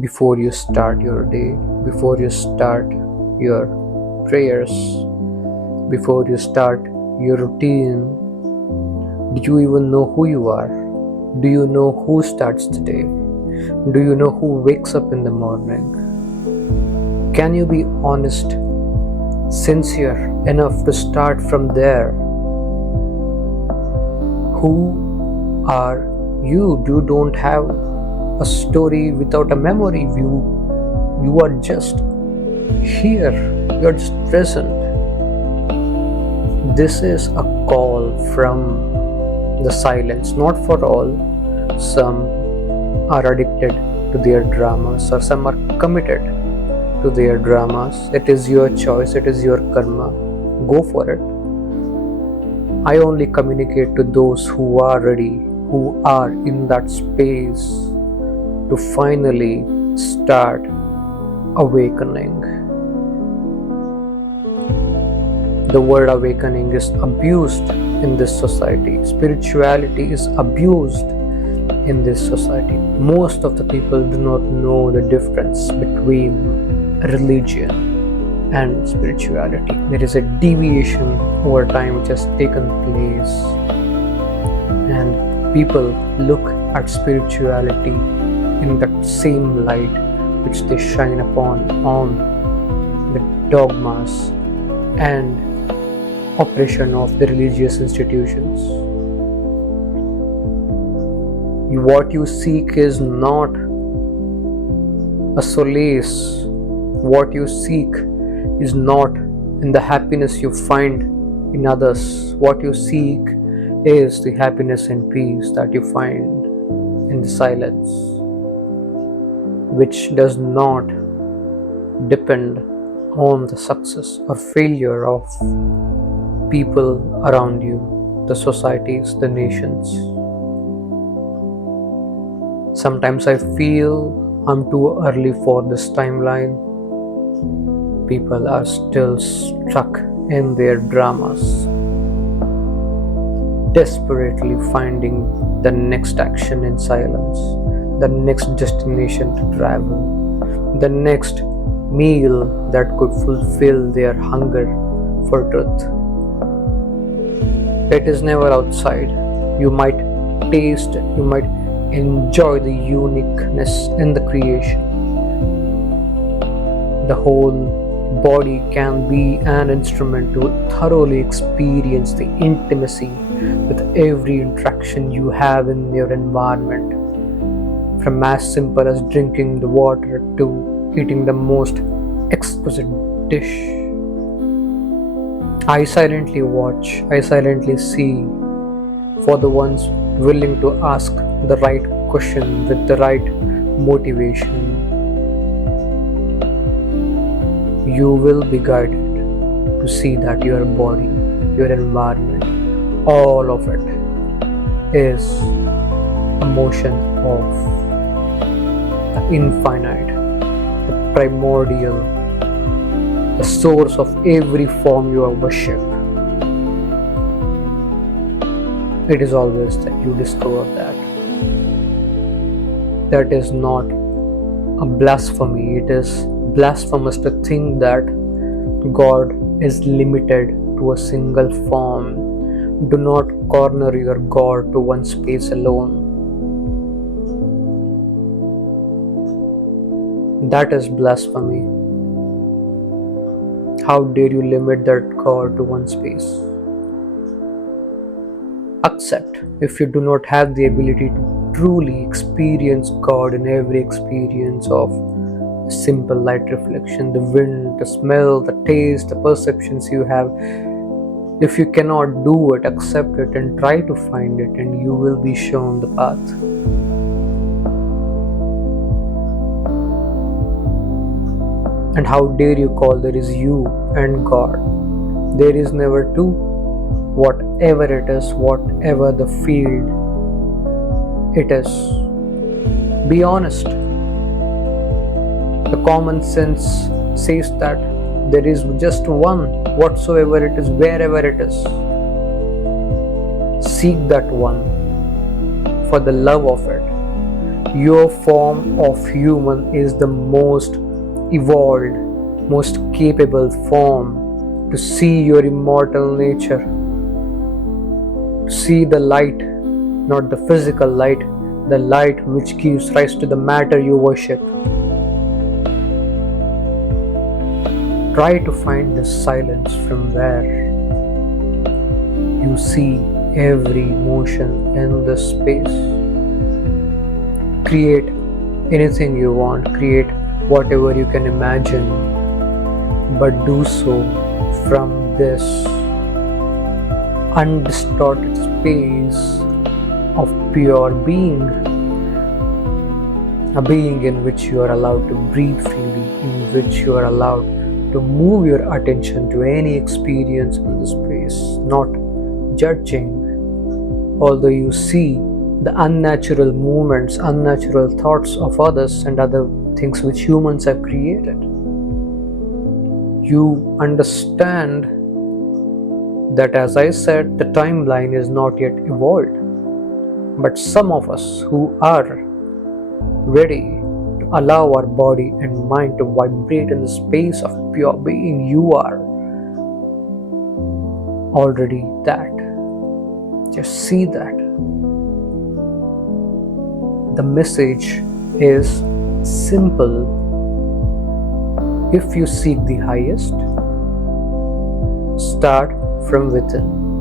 Before you start your day, before you start your prayers, before you start your routine, do you even know who you are? Do you know who starts the day? Do you know who wakes up in the morning? Can you be honest, sincere enough to start from there? Who are you? You don't have a story without a memory. You are just here. You are just present. This is a call from the silence, not for all. Some are addicted to their dramas, or some are committed to their dramas. It is your choice, it is your karma. Go for it. I only communicate to those who are ready, who are in that space to finally start awakening. The word awakening is abused in this society. Spirituality is abused in this society. Most of the people do not know the difference between religion and spirituality. There is a deviation over time which has taken place, and people look at spirituality in that same light which they shine upon on the dogmas and oppression of the religious institutions. What you seek is not a solace. What you seek is not in the happiness you find in others. What you seek is the happiness and peace that you find in the silence, which does not depend on the success or failure of people around you, the societies, the nations. Sometimes I feel I'm too early for this timeline. People are still stuck in their dramas, desperately finding the next action in silence, the next destination to travel, the next meal that could fulfill their hunger for truth. It is never outside. You might taste, you might enjoy the uniqueness in the creation. The whole body can be an instrument to thoroughly experience the intimacy with every interaction you have in your environment, from as simple as drinking the water to eating the most exquisite dish. I silently watch, I silently see for the ones willing to ask the right question with the right motivation. You will be guided to see that your body, your environment, all of it is a motion of the infinite, the primordial, the source of every form you worship. It is always that you discover that. That is not a blasphemy. It is blasphemous to think that God is limited to a single form. Do not corner your God to one space alone. That is blasphemy. How dare you limit that God to one space? Accept if you do not have the ability to truly experience God in every experience of a simple light reflection, the wind, the smell, the taste, the perceptions you have. If you cannot do it, accept it and try to find it, and you will be shown the path. And how dare you call there is you and God? There is never two. Whatever it is, whatever the field it is, be honest. The common sense says that there is just one, whatsoever it is, wherever it is. Seek that one for the love of it. Your form of human is the most evolved, most capable form to see your immortal nature, to see the light, not the physical light, the light which gives rise to the matter you worship. Try to find the silence from where you see every motion in this space. Create anything you want, create whatever you can imagine, but do so from this undistorted space of pure being, a being in which you are allowed to breathe freely, in which you are allowed to move your attention to any experience in the space, not judging. Although you see the unnatural movements, unnatural thoughts of others and other things which humans have created, you understand that, as I said, the timeline is not yet evolved. But some of us who are ready to allow our body and mind to vibrate in the space of pure being, you are already that. Just see that. The message is simple. If you seek the highest, start from within.